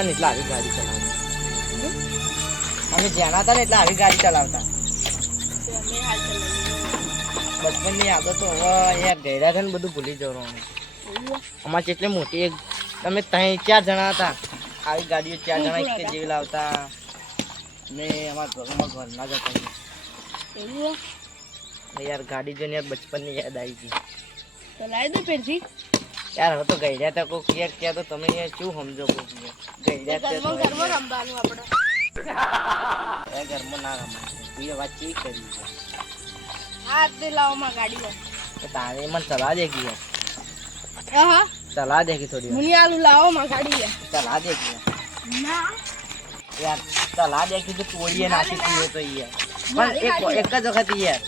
હતા ને એટલે આવી ગાડી ચલાવતા. અમે જ્યાં હતા ને એટલે આવી ગાડી ચલાવતા. બચપનની યાદો તો હવે યાર ગયડા છે ને બધું ભૂલી જવાનું. અમારે કેટલી મોટી એક તમે 3-4 જણા હતા. આવી ગાડીઓ 4 જણા એક જેવી લાવતા ને અમારા ઘરમાં ઘરના જ હતા. યાર ગાડી જોઈને યાર બચપનની યાદ આવી ગઈ. તો લાવી દો ફેરથી યાર હવે તો ગયડા તા કોક યાર ક્યાં તો તમે યાર શું સમજો કોક ગયડા ઘરમાં રમવાનું આપણે ઘરમાં ના રમાય. તું એ વાત ચી કરી છે. હા તે લાવો માં ગાડી તારે મને ચલા દે કે હા ચલા દે કે થોડી મુનિયાલુ લાવો માં ગાડી ચલા દે કે ના યાર ચલા દે કે તોડીએ નાખી દીધો તો યાર પણ એક જ વખત યાર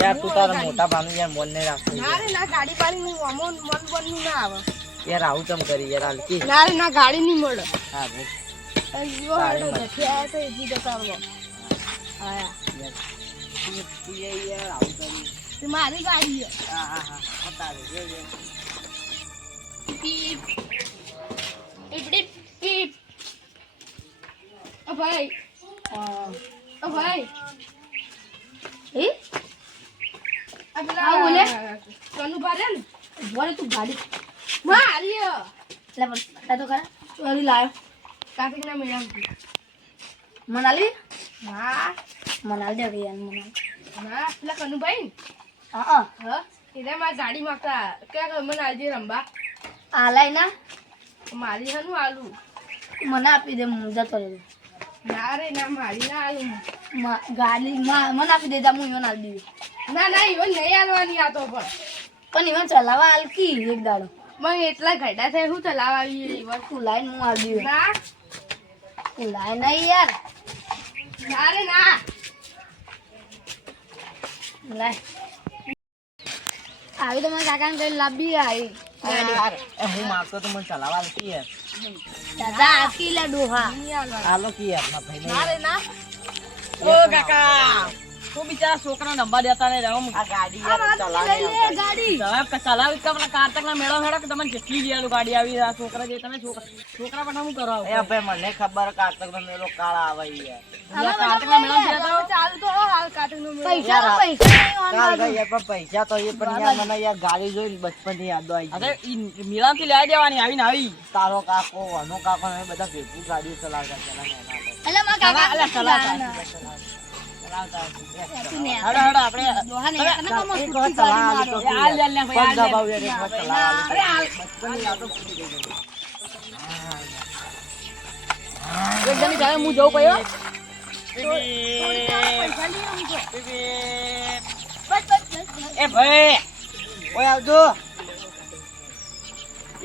યાર તું તારા મોટા ભાનું યાર મન નહીં રાખતો. ના રે ના ગાડી પાડી નું અમોન મન બનનું ના આવે યાર આવું તમ કરી યાર હાલકી. ના રે ના ગાડી નહીં મળે. હા ભાઈ અయ్యో હેડો નથી આયા તો ઈજી જતા રહો. આયા તું યાર આવું કરી તે મારી ગાડી હા બતાવે જે પીપ પીપ પીપ ઓ ભાઈ એ આ બોલે કોનું બારે ને બોલે તું ગાડી મારી એટલે બતા તો ખરા ચોરી લાયો કાકી ના મેળા મનાલી હા મનાલ દે યાર મનાલ ના પેલા કનુભાઈ હા એટલે મારી ગાડી માંગતા ક્યાં મને આજે રંબા આલાય ના મારી હનું આલુ મને આપી દે હું જતો રહ્યો. ના રે ના મારી ના આલુ ગાડી મને આપી દેતા હું ઈવન આલી દીધી. ના ના ઈવન નહીં આલવાની આ તો પણ ઈવન ચલાવવા આલકી એક દાડો મને એટલા ઘડા થાય હું ચલાવવા આવી ઈવન તું લાઈન હું આલી દીધું. ના તું લાઈ નહીં યાર ના રે ના લાય આવી તો મારા કાકાને કઈ લાભી આવી યાર હું માગતો તો મને ચલાવવા હાલકી યાર દાદા આકી લે ડોહા હાલો કે યાર ના ભાઈ ના રે ના ઓ કાકા તું બિચારા છોકરા નંબર દેતા ને રહો આ ગાડી યાર ચલાવી ગાડી ચલાવી કે પેલા કારતક ના મેળો હેડો કે તમને જેટલી જેલું ગાડી આવી આ છોકરા જે તમે છોકરા પણ હું કરો એ ભાઈ મને ખબર કારતક નો મેળો કાળ આવે યાર કારતક ના મેળો દેતા ચાલ તો હાલ કારતક નો મેળો પૈસા યાર પણ પૈસા તો એ પણ યાર મને યાર ગાડી જોઈને બચપન ની યાદો આવી અરે ઈ મેળા થી લઈ દેવાની આવીને આવી તારો કાકો અનો કાકો ને બધા ભેગું ગાડી ચલાવતા એટલે માં કાકા ચલાવતા હડો આપણે દોહા ને કને કોમ એક વખત ચલાવતો આ લે લે ભાઈ આ દબાવ એક વખત ચલાવ અરે બચપન ની યાદો પૂરી થઈ ગઈ. એક જણી જાય હું જઉં પયો એ ભાઈ ઓય આવજો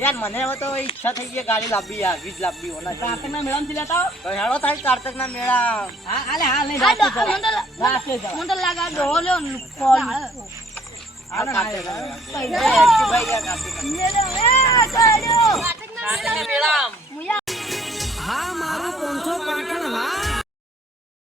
યાર મને હવે તો ઈચ્છા થઈ ગઈ ગાડી લાવવી યાર વીજ લાવવી હોના કારતક ના મેળા થી લેતા તો હેડો થાય કારતક ના મેળા હા હાલે હાલ નહીં જાતે મને તો લાગા ડોહો લ્યો કોલ આ કારતક ના ભાઈ યાર કારતક ના મેળા